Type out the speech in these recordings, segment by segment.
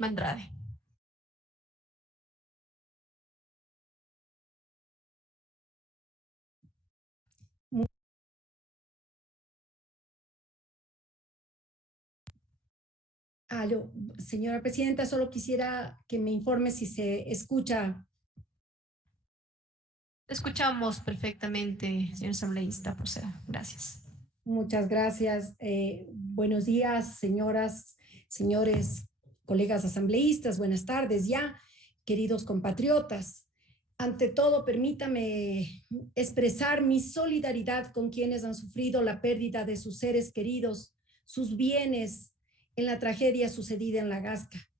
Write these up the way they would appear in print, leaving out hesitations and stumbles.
Mandrade. Aló, señora presidenta, solo quisiera que me informe si se escucha. Escuchamos perfectamente, señor asambleísta, proceda. Gracias. Muchas gracias. Buenos días, señoras, señores, colegas asambleístas. Buenas tardes ya, queridos compatriotas. Ante todo, permítame expresar mi solidaridad con quienes han sufrido la pérdida de sus seres queridos, sus bienes en la tragedia sucedida en La Gasca,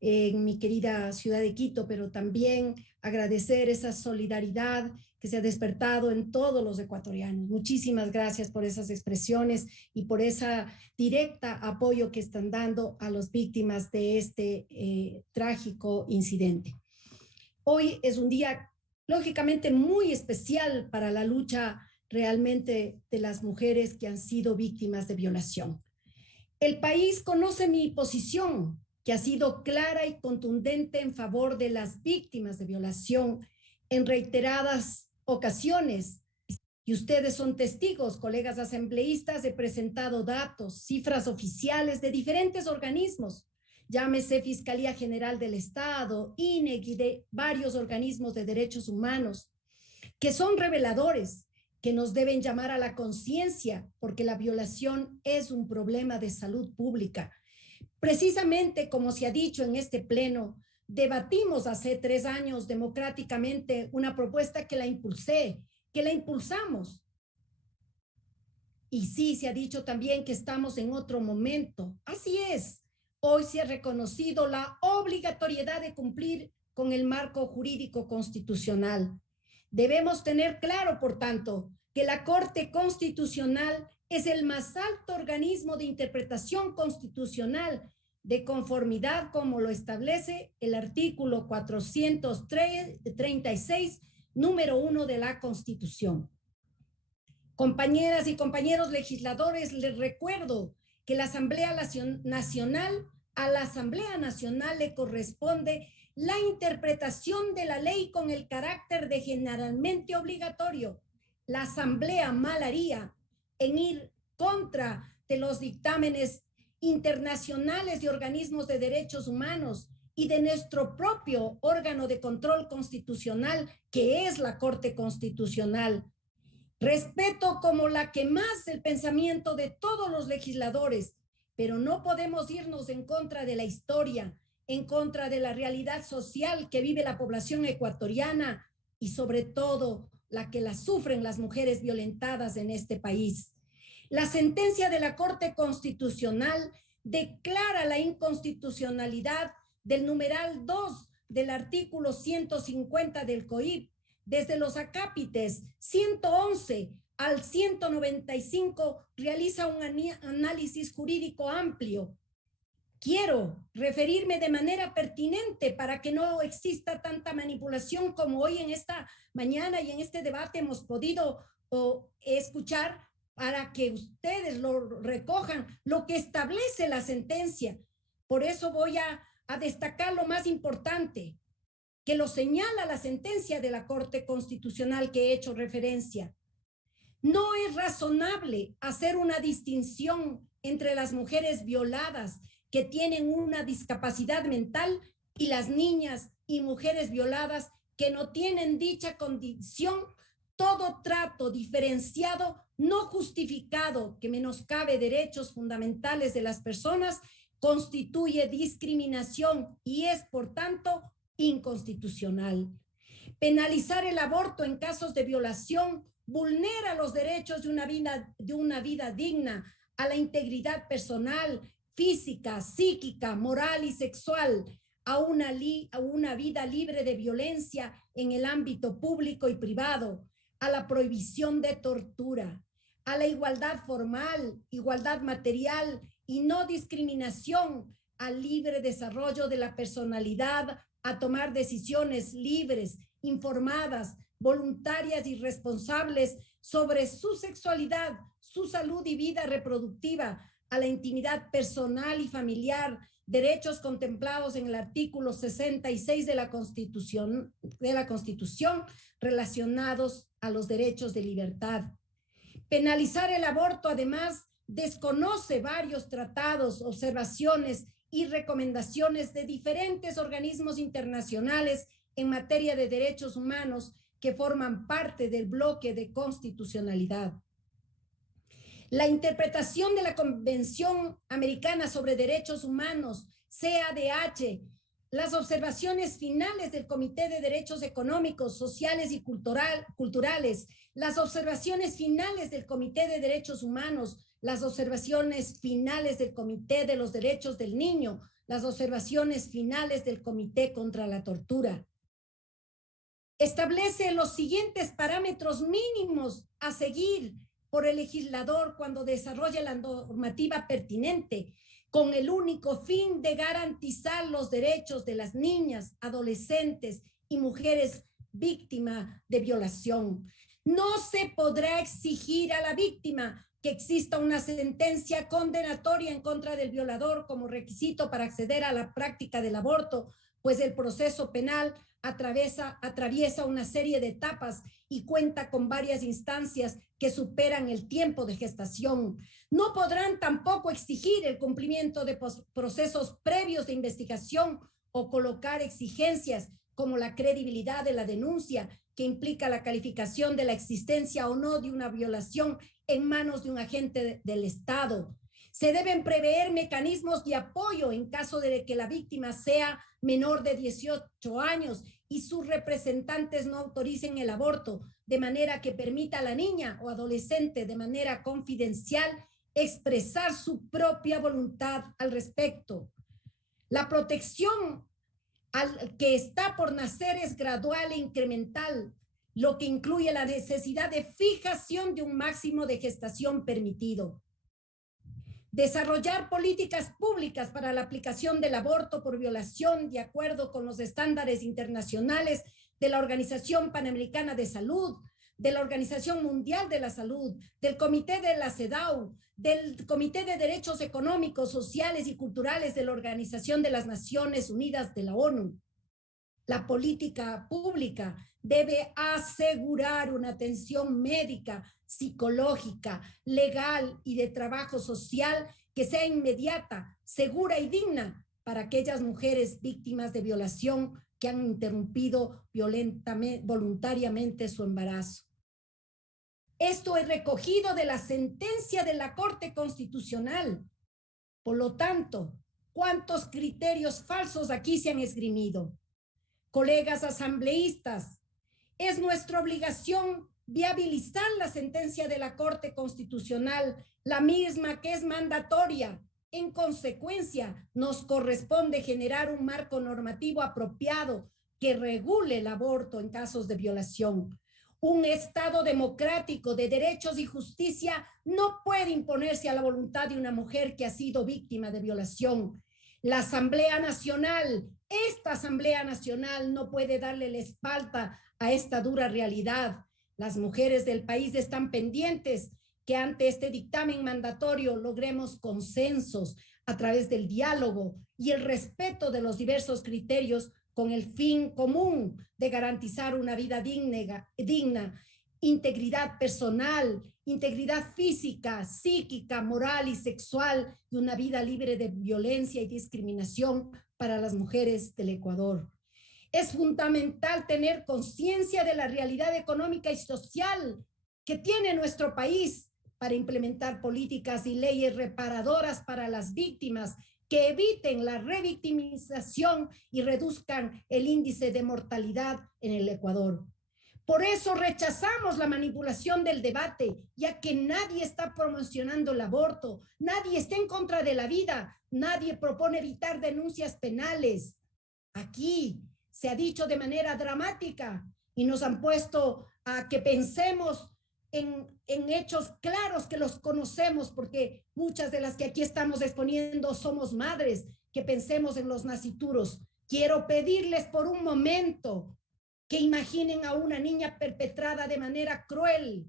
en mi querida ciudad de Quito, pero también agradecer esa solidaridad que se ha despertado en todos los ecuatorianos. Muchísimas gracias por esas expresiones y por esa directa apoyo que están dando a las víctimas de este trágico incidente. Hoy es un día lógicamente muy especial para la lucha realmente de las mujeres que han sido víctimas de violación. El país conoce mi posición, que ha sido clara y contundente en favor de las víctimas de violación en reiteradas ocasiones. Y ustedes son testigos, colegas asambleístas, he presentado datos, cifras oficiales de diferentes organismos, llámese Fiscalía General del Estado, INEC y de varios organismos de derechos humanos, que son reveladores, que nos deben llamar a la conciencia, porque la violación es un problema de salud pública. Precisamente como se ha dicho en este pleno, debatimos hace 3 años democráticamente una propuesta que la impulsé, que la impulsamos. Y sí, se ha dicho también que estamos en otro momento. Así es. Hoy se ha reconocido la obligatoriedad de cumplir con el marco jurídico constitucional. Debemos tener claro, por tanto, que la Corte Constitucional es el más alto organismo de interpretación constitucional de conformidad como lo establece el artículo 436, número 1 de la Constitución. Compañeras y compañeros legisladores, les recuerdo que la Asamblea Nacional, a la Asamblea Nacional le corresponde la interpretación de la ley con el carácter de generalmente obligatorio. La Asamblea mal haría en ir contra de los dictámenes internacionales de organismos de derechos humanos y de nuestro propio órgano de control constitucional, que es la Corte Constitucional. Respeto como la que más el pensamiento de todos los legisladores, pero no podemos irnos en contra de la historia, en contra de la realidad social que vive la población ecuatoriana y sobre todo la que la sufren las mujeres violentadas en este país. La sentencia de la Corte Constitucional declara la inconstitucionalidad del numeral 2 del artículo 150 del COIP, desde los acápites 111 al 195 realiza un análisis jurídico amplio. Quiero referirme de manera pertinente para que no exista tanta manipulación como hoy en esta mañana y en este debate hemos podido escuchar, para que ustedes lo recojan, lo que establece la sentencia. Por eso voy a destacar lo más importante, que lo señala la sentencia de la Corte Constitucional que he hecho referencia. No es razonable hacer una distinción entre las mujeres violadas que tienen una discapacidad mental y las niñas y mujeres violadas que no tienen dicha condición. Todo trato diferenciado, no justificado, que menoscabe derechos fundamentales de las personas, constituye discriminación y es, por tanto, inconstitucional. Penalizar el aborto en casos de violación vulnera los derechos de una vida digna, a la integridad personal, física, psíquica, moral y sexual, a una vida libre de violencia en el ámbito público y privado, a la prohibición de tortura, a la igualdad formal, igualdad material y no discriminación, al libre desarrollo de la personalidad, a tomar decisiones libres, informadas, voluntarias y responsables sobre su sexualidad, su salud y vida reproductiva, a la intimidad personal y familiar derechos contemplados en el artículo 66 de la Constitución relacionados a los derechos de libertad. Penalizar el aborto, además, desconoce varios tratados, observaciones y recomendaciones de diferentes organismos internacionales en materia de derechos humanos que forman parte del bloque de constitucionalidad. La interpretación de la Convención Americana sobre Derechos Humanos, CADH, las observaciones finales del Comité de Derechos Económicos, Sociales y Culturales, las observaciones finales del Comité de Derechos Humanos, las observaciones finales del Comité de los Derechos del Niño, las observaciones finales del Comité contra la Tortura. Establece los siguientes parámetros mínimos a seguir por el legislador cuando desarrolla la normativa pertinente, con el único fin de garantizar los derechos de las niñas, adolescentes y mujeres víctimas de violación. No se podrá exigir a la víctima que exista una sentencia condenatoria en contra del violador como requisito para acceder a la práctica del aborto, pues el proceso penal atraviesa una serie de etapas y cuenta con varias instancias que superan el tiempo de gestación. No podrán tampoco exigir el cumplimiento de procesos previos de investigación o colocar exigencias como la credibilidad de la denuncia, que implica la calificación de la existencia o no de una violación en manos de un agente del Estado. Se deben prever mecanismos de apoyo en caso de que la víctima sea menor de 18 años y sus representantes no autoricen el aborto, de manera que permita a la niña o adolescente de manera confidencial expresar su propia voluntad al respecto. La protección al que está por nacer es gradual e incremental, lo que incluye la necesidad de fijación de un máximo de gestación permitido. Desarrollar políticas públicas para la aplicación del aborto por violación de acuerdo con los estándares internacionales de la Organización Panamericana de Salud, de la Organización Mundial de la Salud, del Comité de la CEDAW, del Comité de Derechos Económicos, Sociales y Culturales de la Organización de las Naciones Unidas de la ONU. La política pública debe asegurar una atención médica, psicológica, legal y de trabajo social que sea inmediata, segura y digna para aquellas mujeres víctimas de violación que han interrumpido voluntariamente su embarazo. Esto es recogido de la sentencia de la Corte Constitucional. Por lo tanto, ¿cuántos criterios falsos aquí se han esgrimido? Colegas asambleístas, es nuestra obligación viabilizar la sentencia de la Corte Constitucional, la misma que es mandatoria. En consecuencia, nos corresponde generar un marco normativo apropiado que regule el aborto en casos de violación. Un Estado democrático de derechos y justicia no puede imponerse a la voluntad de una mujer que ha sido víctima de violación. La Asamblea Nacional, esta Asamblea Nacional no puede darle la espalda a esta dura realidad. Las mujeres del país están pendientes que ante este dictamen mandatorio logremos consensos a través del diálogo y el respeto de los diversos criterios con el fin común de garantizar una vida digna, integridad personal, integridad física, psíquica, moral y sexual, y una vida libre de violencia y discriminación para las mujeres del Ecuador. Es fundamental tener conciencia de la realidad económica y social que tiene nuestro país para implementar políticas y leyes reparadoras para las víctimas que eviten la revictimización y reduzcan el índice de mortalidad en el Ecuador. Por eso rechazamos la manipulación del debate, ya que nadie está promocionando el aborto, nadie está en contra de la vida, nadie propone evitar denuncias penales. Aquí se ha dicho de manera dramática y nos han puesto a que pensemos en hechos claros que los conocemos, porque muchas de las que aquí estamos exponiendo somos madres, que pensemos en los nacituros. Quiero pedirles por un momento que imaginen a una niña perpetrada de manera cruel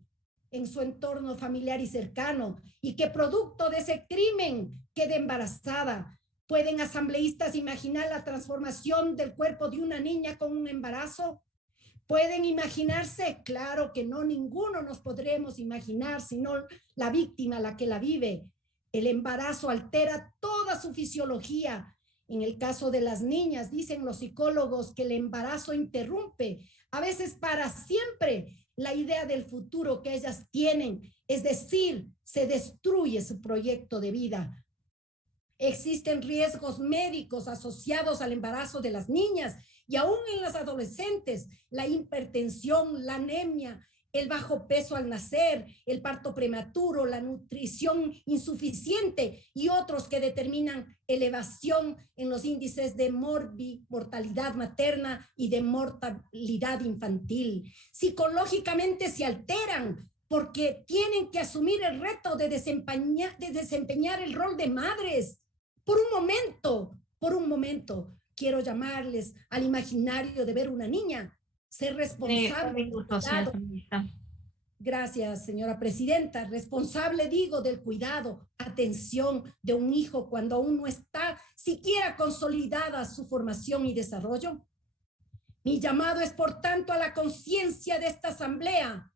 en su entorno familiar y cercano, y que producto de ese crimen quede embarazada. ¿Pueden asambleístas imaginar la transformación del cuerpo de una niña con un embarazo? ¿Pueden imaginarse? Claro que no, ninguno nos podremos imaginar, sino la víctima, la que la vive. El embarazo altera toda su fisiología. En el caso de las niñas, dicen los psicólogos que el embarazo interrumpe, a veces para siempre, la idea del futuro que ellas tienen, es decir, se destruye su proyecto de vida. Existen riesgos médicos asociados al embarazo de las niñas y aún en las adolescentes, la hipertensión, la anemia, el bajo peso al nacer, el parto prematuro, la nutrición insuficiente y otros que determinan elevación en los índices de mortalidad materna y de mortalidad infantil. Psicológicamente se alteran porque tienen que asumir el reto de desempeñar el rol de madres. Por un momento, quiero llamarles al imaginario de ver una niña, ser responsable. Un minuto, señora asambleísta. Gracias, señora presidenta. Responsable, digo, del cuidado, atención de un hijo cuando aún no está siquiera consolidada su formación y desarrollo. Mi llamado es, por tanto, a la conciencia de esta asamblea,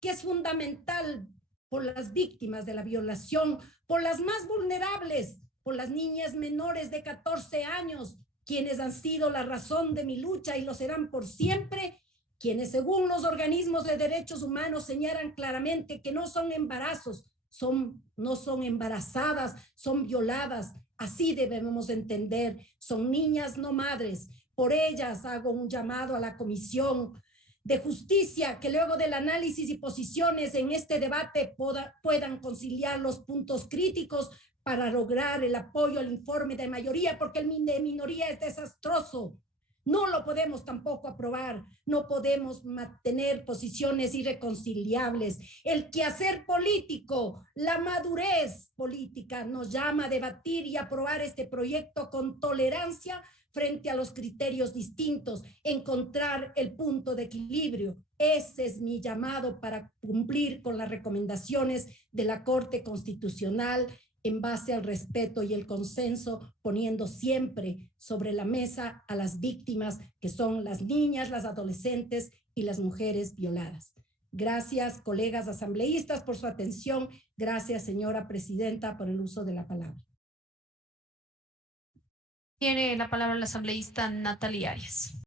que es fundamental por las víctimas de la violación, por las más vulnerables, por las niñas menores de 14 años, quienes han sido la razón de mi lucha y lo serán por siempre, quienes según los organismos de derechos humanos señalan claramente que no son embarazos, no son embarazadas, son violadas. Así debemos entender, son niñas, no madres. Por ellas hago un llamado a la Comisión de Justicia, que luego del análisis y posiciones en este debate puedan conciliar los puntos críticos para lograr el apoyo al informe de mayoría, porque el de minoría es desastroso. No lo podemos tampoco aprobar, no podemos mantener posiciones irreconciliables. El quehacer político, la madurez política nos llama a debatir y aprobar este proyecto con tolerancia frente a los criterios distintos, encontrar el punto de equilibrio. Ese es mi llamado para cumplir con las recomendaciones de la Corte Constitucional en base al respeto y el consenso, poniendo siempre sobre la mesa a las víctimas, que son las niñas, las adolescentes y las mujeres violadas. Gracias, colegas asambleístas, por su atención. Gracias, señora presidenta, por el uso de la palabra. Tiene la palabra la asambleísta Natalia Arias.